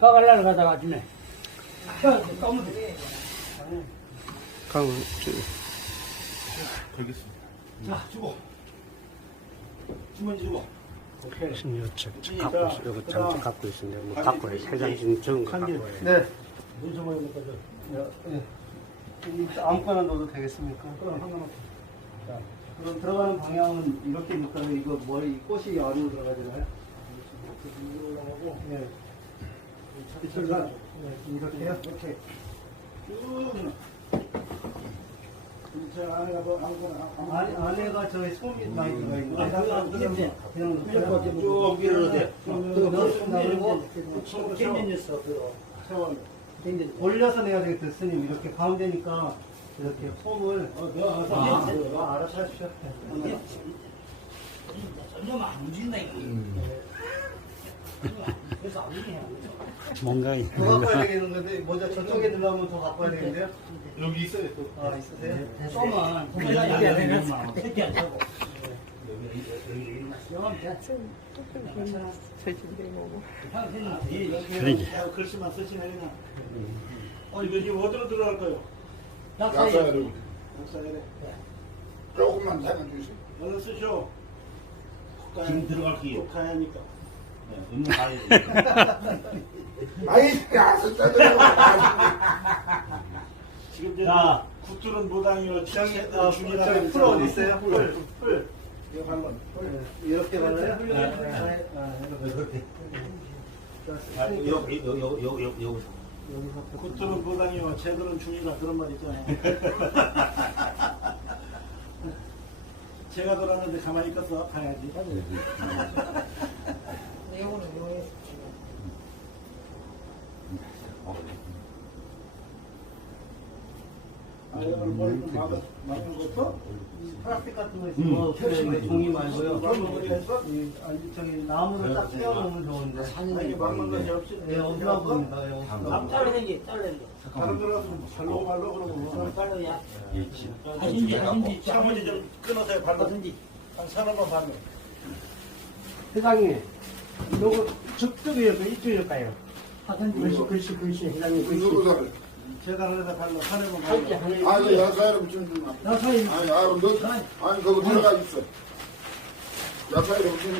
까갈라를 가다가 주네. 까면 가고 걸겠습니다. 자, 주고. 주머니 주고. 신여 책 갖고 있, 이거 장치 갖고 있는데 뭐 갖고 해 세장신 적은 거 갖고 해. 네. 문서 모양 거죠. 예. 이 아무거나 넣어도 되겠습니까? 그럼 상관없어. 자, 그럼 들어가는 방향은 이렇게 놓다면 이거 머리 꽃이 안으로 들어가잖아요. 이렇게 올라가고, 네. 이쪽으로. 이렇게요? 이렇게. 쭉. 저 안에가 뭐 아무거나 아무- 안에, 안에가 저희 솜이 많이 들어가 있는 아, 그냥 그냥 그냥 그냥 그냥? 그냥 쭉 밀어도 돼. 넣고 캔디니스 들어. 올려서 내야 되겠다, 스님. 이렇게 가운데니까 이렇게 폼을. 어, 내가 가서 아, 캔디. 아, 알아서 하십시오. 이게 전혀 안 움직인다 이거. 그래서 안 움직여. 뭔가 더 갖고 되겠는 건데, 먼저 저쪽에 넣으면 더 갖고 와야 되는데요? 여기 있어요, 또. 아, 있으세요? 좀만 우리가 이게 안 되면 새끼 안 되고. 그러게. 글씨만 쓰시네 그냥. 어, 이거 지금 어디로 들어갈 거예요? 약사에 약사로 약사에 조금만 사면 주세요. 얼른 쓰쇼. 지금 들어갈 기회. 독하야니까. 네, 아이, 야. 지금 이제 자. 굿들은 무당이요. 아, 치체들 중이라. 저기 풀 어디 있어요? 풀. 풀. 이거 한 번. 네, 이렇게 발라요? 네. 네. 아, 이렇게. 자, 여기, 여기, 여기, 여기, 여기, 여기. 여기서 굿들은 무당이요. 쟤들은 중이라 그런 말 있잖아요. 제가 돌았는데 가만히 있겠어? 가야지. 아, 이거를 머리 좀 막아, 막는 것도? 플라스틱 같은 거 있으면 뭐, 그래, 종이 말고요. 그럼 어디에서? 이, 아, 이, 저기 나무를 딱 떼어놓으면 좋은데. 아니, 막는 것이 없이. 예, 없나 봅니다. 예, 없나 남 봅니다. 자르는지 자르는지. 다른 데라서 발로 발로 그러고 발로야. 하신지 하신지 차머지 좀 끊어서 발라든지 한번 발로. 회장님, 요거 저쪽이요, 그 이쪽일까요? 글씨, 글씨, 글씨, 회장님 글씨. 누구 사람? 제가 그래서 발로 번 할게. 하나. 아니, 야사이로 좀 좀. 나 사이 아니, 아, 너, 아니, 거기 들어가 있어. 야사이로 좀.